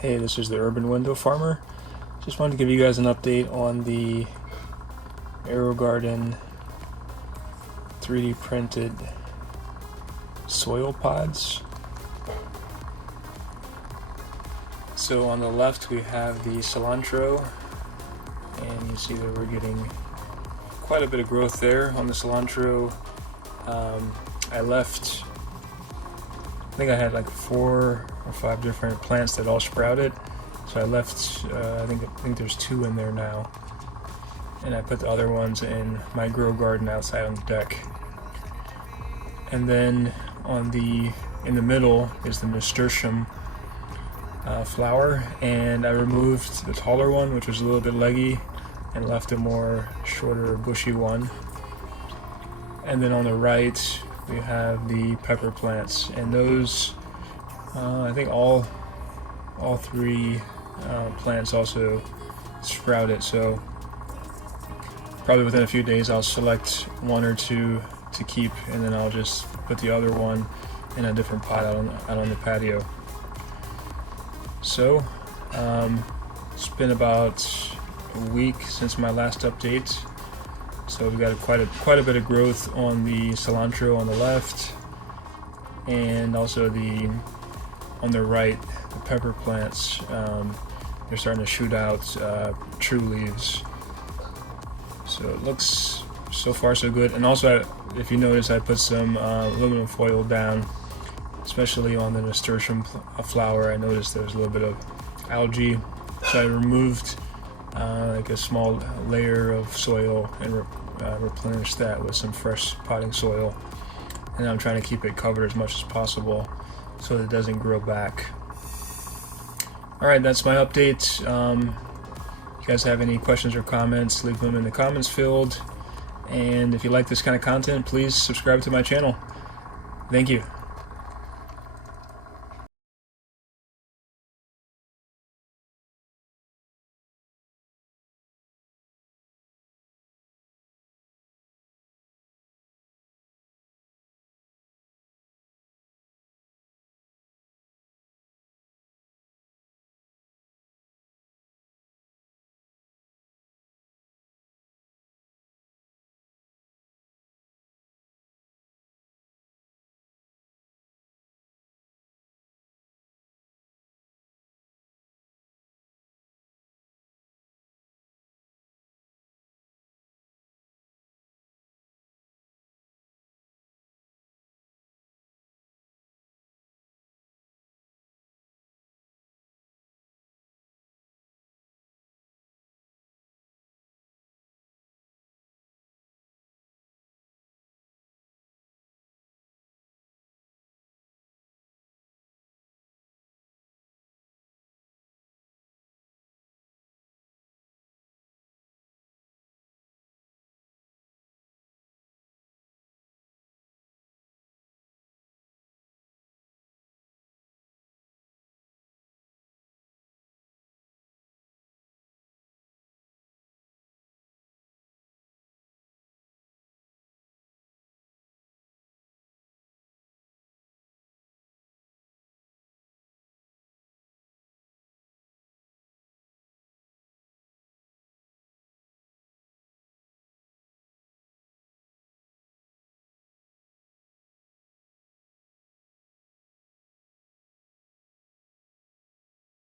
Hey, this is the Urban Window Farmer. Just wanted to give you guys an update on the Aerogarden 3D printed soil pods. So on the left we have the cilantro, and you see that we're getting quite a bit of growth there on the cilantro. I think I had like 4 or 5 different plants that all sprouted, so I left I think there's 2 in there now, and I put the other ones in my grow garden outside on the deck. And then in the middle is the Nasturtium flower, and I removed the taller one, which was a little bit leggy, and left a more shorter bushy one. And then on the right we have the pepper plants, and those I think all 3 plants also sprouted, so probably within a few days I'll select 1 or 2 to keep, and then I'll just put the other one in a different pot out on the patio. So it's been about a week since my last update, so we've got quite a bit of growth on the cilantro on the left, and also on the right, the pepper plants. They're starting to shoot out true leaves. So it looks so far so good. And also, if you notice, I put some aluminum foil down, especially on the nasturtium flower. I noticed there was a little bit of algae, so I removed like a small layer of soil and replenished that with some fresh potting soil. And I'm trying to keep it covered as much as possible so that it doesn't grow back. Alright, that's my update. If you guys have any questions or comments, leave them in the comments field. And if you like this kind of content, please subscribe to my channel. Thank you.